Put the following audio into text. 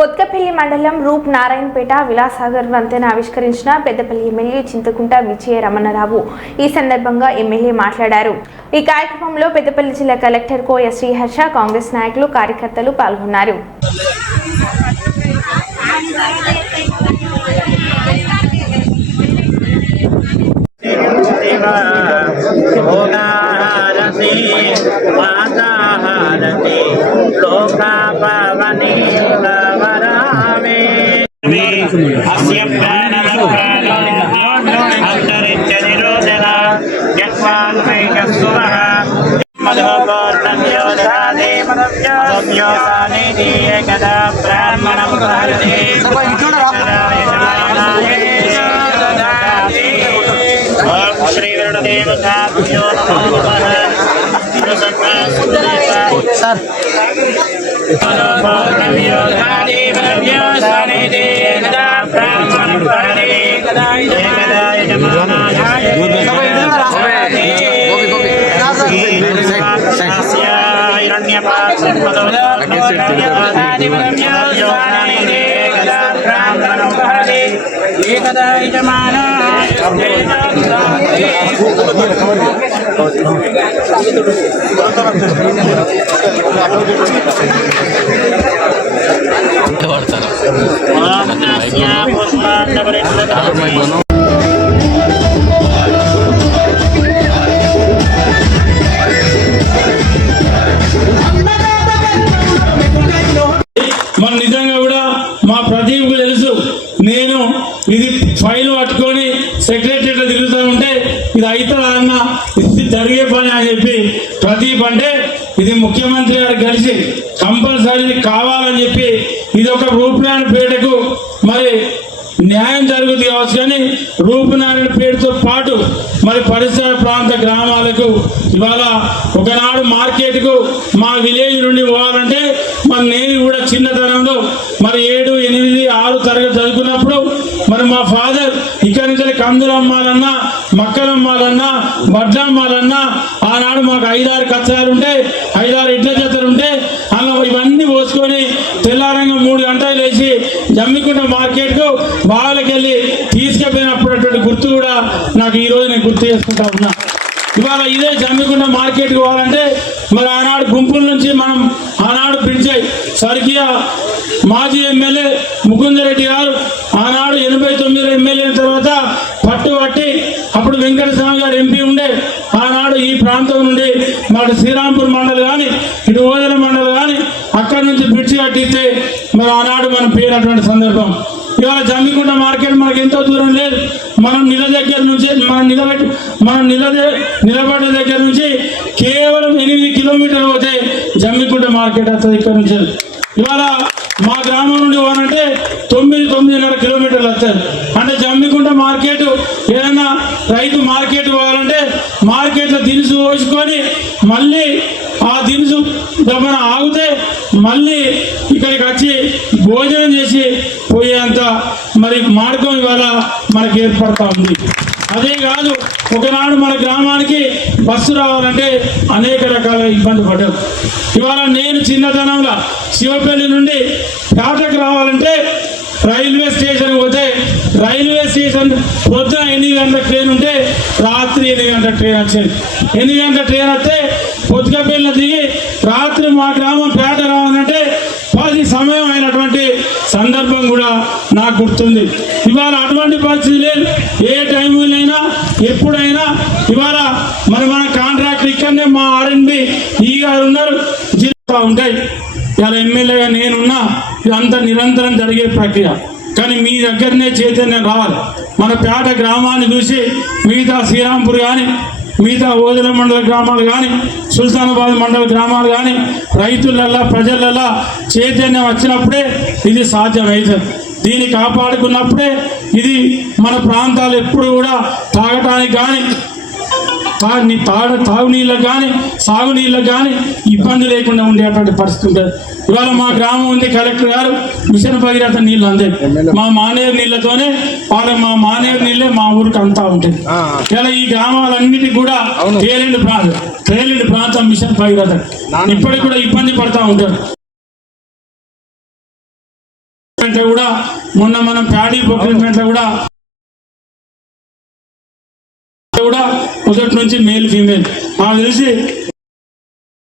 పొత్కపల్లి మండలం రూప్ నారాయణపేట విలాసాగర్ వంతెన ఆవిష్కరించిన పెద్దపల్లి ఎమ్మెల్యే చింతకుంట విజయ రమణరావు. ఈ సందర్భంగా ఎమ్మెల్యే మాట్లాడారు. ఈ కార్యక్రమంలో పెద్దపల్లి జిల్లా కలెక్టర్ కోయ శ్రీహర్ష, కాంగ్రెస్ నాయకులు, కార్యకర్తలు పాల్గొన్నారు. మన నిజంగా కూడా మా ప్రదీప్కు తెలుసు, నేను ఇది ఫైల్ పట్టుకొని సెక్రటరీలో తిరుగుతూ ఉంటే ఇది అవుతుందా అన్న, ఇది జరిగే పని అని చెప్పి ప్రదీప్ అంటే ఇది ముఖ్యమంత్రి గారు కలిసి కంపల్సరీ కావాలని చెప్పి ఇది ఒక రూపునారాయణపేటకు మరి న్యాయం జరుగుతుంది కావచ్చు. కానీ రూపునారాయణపేటతో పాటు మరి పరిసర ప్రాంత గ్రామాలకు ఇవాళ ఒకనాడు మార్కెట్కు మా విలేజ్ నుండి పోవాలంటే మరి నేను కూడా చిన్నతనంలో మరి 7, 8, 6 తరగతి చదువుకున్నప్పుడు మరి మా ఫాదర్ ఇక్కడి నుంచి కందులు అమ్మాలన్నా, మక్కలు అమ్మాలన్నా, వడ్లు అమ్మాలన్నా ఆనాడు మాకు 5-6 కచ్చాలు ఉంటే, 5-6 ఇడ్ల జతలు ఉంటే అలా ఇవన్నీ పోసుకొని తెల్లారంగా 3 గంటలు లేచి జమ్మికుంట మార్కెట్కు వాళ్ళకి వెళ్ళి తీసుకుపోయినప్పుడు గుర్తు కూడా నాకు ఈ రోజు నేను గుర్తు చేసుకుంటా ఉన్నా. ఇవాళ ఇదే జమ్మికుంట మార్కెట్కి పోవాలంటే మరి ఆనాడు గుంపుల నుంచి మనం ఆనాడు పిలిచాయి స్వర్గీయ మాజీ ఎమ్మెల్యే ముకుందరెడ్డి గారు ఆనాడు 89 ఎమ్మెల్యే అయిన తర్వాత పట్టుబట్టి అప్పుడు వెంకటస్వామి గారు ఎంపీ ఉండే ఆనాడు ఈ ప్రాంతం నుండి మాకు శ్రీరాంపూర్ మండలి కానీ ఇటు ఓదెల మండలి కానీ అక్కడి నుంచి బ్రిడ్జి కట్టిస్తే మరి ఆనాడు మనం పేరినటువంటి సందర్భం. ఇవాళ జమ్మికుంట మార్కెట్ మనకు ఎంతో దూరం లేదు. మనం దగ్గర నుంచి నిలబడ్డ దగ్గర నుంచి కేవలం 8 కిలోమీటర్లు పోతే జమ్మికుంట మార్కెట్ వస్తుంది. ఇక్కడ నుంచి ఇవాళ మా గ్రామం నుండి పోవాలంటే 9-9.5 కిలోమీటర్లు వస్తారు. అంటే జమ్మికుంట మార్కెట్ ఏదైనా రైతు మార్కెట్ పోవాలంటే మార్కెట్లో దినుసు పోసుకొని మళ్ళీ ఆ దినుసు దమ్మన ఆగితే మళ్ళీ ఇక్కడికి వచ్చి భోజనం చేసి పోయేంత మరి మార్గం ఇవాళ మనకి ఏర్పడతా ఉంది. అదే కాదు, ఒకనాడు మన గ్రామానికి బస్సు రావాలంటే అనేక రకాల ఇబ్బంది పడ్డాం. ఇవాళ నేను చిన్నతనంలో శివపల్లి నుండి పేటకు రావాలంటే రైల్వే స్టేషన్ పోతే రైల్వే స్టేషన్ పొద్దున 8 గంటల ట్రైన్ ఉంటే రాత్రి 8 గంటల ట్రైన్ వచ్చేది. 8 గంటల ట్రైన్ వస్తే పొత్తుకపల్లిలో దిగి రాత్రి మా గ్రామం పేట రావాలంటే 10 సమయం అయినటువంటి సందర్భం కూడా నాకు గుర్తుంది. ఇవాళ అటువంటి పరిస్థితి లేదు. ఏ టైంలోనైనా ఎప్పుడైనా ఇవాళ మన కాంట్రాక్టర్ ఇక్కడనే మా ఆర్ఎండ్బి ఈ గారు ఉన్నారు, జిల్లా ఉంటాయి. ఇలా ఎమ్మెల్యేగా నేనున్నా ఇదంతా నిరంతరం జరిగే ప్రక్రియ. కానీ మీ దగ్గరనే చైతన్యం రావాలి. మన పేట గ్రామాన్ని చూసి మిగతా శ్రీరాంపూర్ కానీ, మిగతా ఓదెల మండల గ్రామాలు కానీ, సుల్తానాబాద్ మండల గ్రామాలు కానీ రైతులల్లా ప్రజలల్లా చైతన్యం వచ్చినప్పుడే ఇది సాధ్యమవుతుంది. దీన్ని కాపాడుకున్నప్పుడే ఇది మన ప్రాంతాలు ఎప్పుడు కూడా తాగటానికి కానీ తాగునీళ్ళకు కానీ సాగునీళ్ళకు కానీ ఇబ్బంది లేకుండా ఉండేటువంటి పరిస్థితి ఉంటుంది. ఇవాళ మా గ్రామం ఉంది, కలెక్టర్ గారు మిషన్ భగీరథ నీళ్ళు అందే మా మానేరు నీళ్ళతోనే మా మానేరు నీళ్ళే మా ఊరికి అంతా ఉంటుంది. ఇలా ఈ గ్రామాలన్నిటికీ కూడా తేలిండి ప్రాంతం మిషన్ భగీరథ ఇప్పటికి కూడా ఇబ్బంది పడతా ఉంటారు. ప్రొక్యూర్మెంట్ కూడా మొన్న మనం ప్యాడీ ప్రొక్యూర్మెంట్ కూడా మొదటి నుంచి మేల్ ఫీమేల్ మాకు తెలిసి